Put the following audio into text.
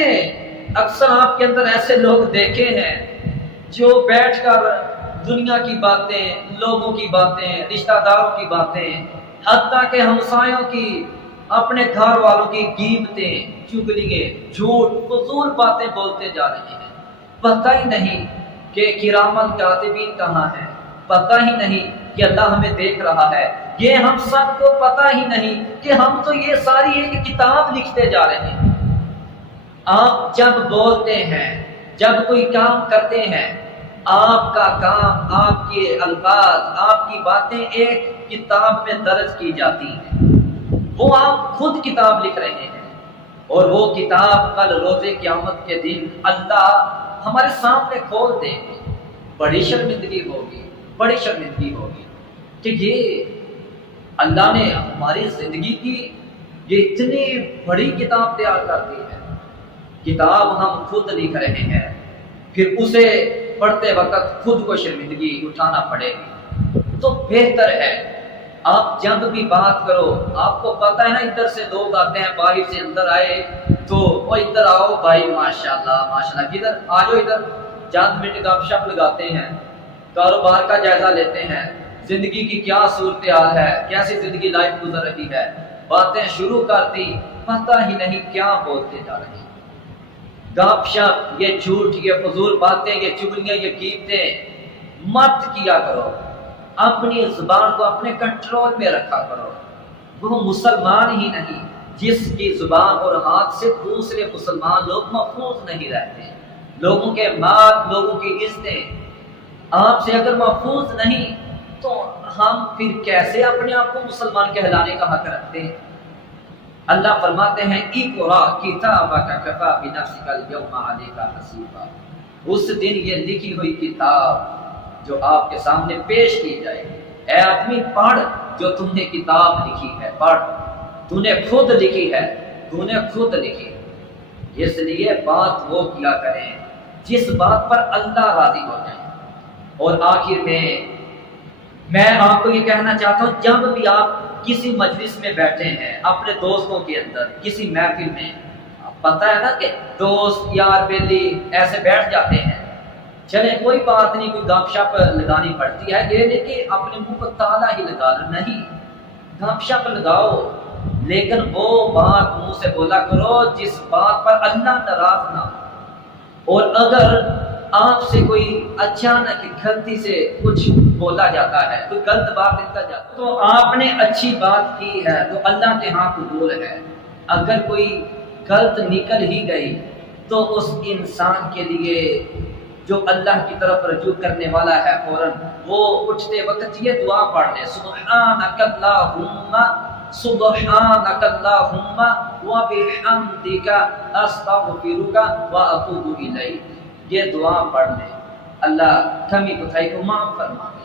نے اکثر آپ کے اندر ایسے لوگ دیکھے ہیں جو بیٹھ کر دنیا کی باتیں، لوگوں کی باتیں، رشتہ داروں کی باتیں، حتیٰ کہ ہمسایوں کی، اپنے گھر والوں کی غیبتیں، چغلیاں، جھوٹ، فضول باتیں بولتے جا رہے ہیں۔ پتہ ہی نہیں کہ کرام الکاتبین کہاں ہیں، پتہ ہی نہیں کہ اللہ ہمیں دیکھ رہا ہے۔ یہ ہم سب کو پتہ ہی نہیں کہ ہم تو یہ ساری ایک کتاب لکھتے جا رہے ہیں۔ آپ جب بولتے ہیں، جب کوئی کام کرتے ہیں، آپ کا کام، آپ کے الفاظ، آپ کی باتیں ایک کتاب میں درج کی جاتی ہیں۔ وہ آپ خود کتاب لکھ رہے ہیں، اور وہ کتاب کل روز قیامت کے دن اللہ ہمارے سامنے کھول دیں گے۔ بڑی شرمندگی ہوگی، بڑی شرمندگی ہوگی کہ یہ اللہ نے ہماری زندگی کی یہ اتنی بڑی کتاب تیار کر دی ہے۔ کتاب ہم خود لکھ رہے ہیں، پھر اسے پڑھتے وقت خود کو شرمندگی اٹھانا پڑے گی۔ تو بہتر ہے آپ جب بھی بات کرو، آپ کو پتہ ہے نا ادھر سے لوگ آتے ہیں، باہر سے اندر آئے تو وہ ادھر آؤ بھائی، ماشاءاللہ ماشاءاللہ، کدھر آ جاؤ، ادھر چند منٹ گپ شپ لگاتے ہیں، کاروبار کا جائزہ لیتے ہیں، زندگی کی کیا صورتحال ہے، کیسی زندگی لائف گزر رہی ہے، باتیں شروع کر دی، پتہ ہی نہیں کیا بولتے جا رہے ہیں۔ گپ شپ، یہ جھوٹ، یہ فضول باتیں، یہ چغلیاں، یہ غیبتیں مت کیا کرو۔ اپنی زبان کو اپنے کنٹرول میں رکھا کرو۔ وہ مسلمان ہی نہیں جس کی زبان اور ہاتھ سے دوسرے مسلمان لوگ محفوظ نہیں رہتے۔ لوگوں کے مال، لوگوں کی عزتیں آپ سے اگر محفوظ نہیں تو ہم پھر کیسے اپنے آپ کو مسلمان کہلانے کا حق رکھتے ہیں؟ اللہ فرماتے ہیں اقرا کتابک کفی بنفسک اليوم علیک حسیبا۔ اس دن یہ لکھی ہوئی کتاب جو آپ کے سامنے پیش کی جائے گی، اے آدمی پڑھ جو تم نے کتاب لکھی ہے، پڑھ، تو نے خود لکھی ہے، تو نے خود لکھی۔ اس لیے بات وہ کیا کریں جس بات پر اللہ راضی ہو جائے۔ اور آخر میں آپ کو یہ کہنا چاہتا ہوں، جب بھی آپ کسی مجلس میں بیٹھے ہیں، اپنے دوستوں کے اندر کسی محفل میں، پتہ ہے نا کہ دوست یار بیلی ایسے بیٹھ جاتے ہیں، چلیں کوئی بات نہیں، کوئی گپ شپ لگانی پڑتی ہے، یہ نہیں کہ اپنے منہ کو تالا ہی لگا لو، نہیں، گپ شپ لگاؤ، لیکن وہ بات منہ سے بولا کرو جس بات پر اللہ ناراض نہ ہو۔ اور اگر آپ سے کوئی اچانک غلطی سے کچھ بولا جاتا ہے، کوئی غلط بات نکل جاتا ہے، تو آپ نے اچھی بات کی ہے تو اللہ کے ہاں قبول ہے۔ اگر کوئی غلط نکل ہی گئی تو اس انسان کے لیے جو اللہ کی طرف رجوع کرنے والا ہے، فوراً وہ اٹھتے وقت یہ دعا پڑھ لے، سبحانک اللہم سبحانک اللہم وبحمدک استغفرک واتوب الیک۔ یہ دعا پڑھ لیں، اللہ کمی کوتاہی کو معاف فرما دے۔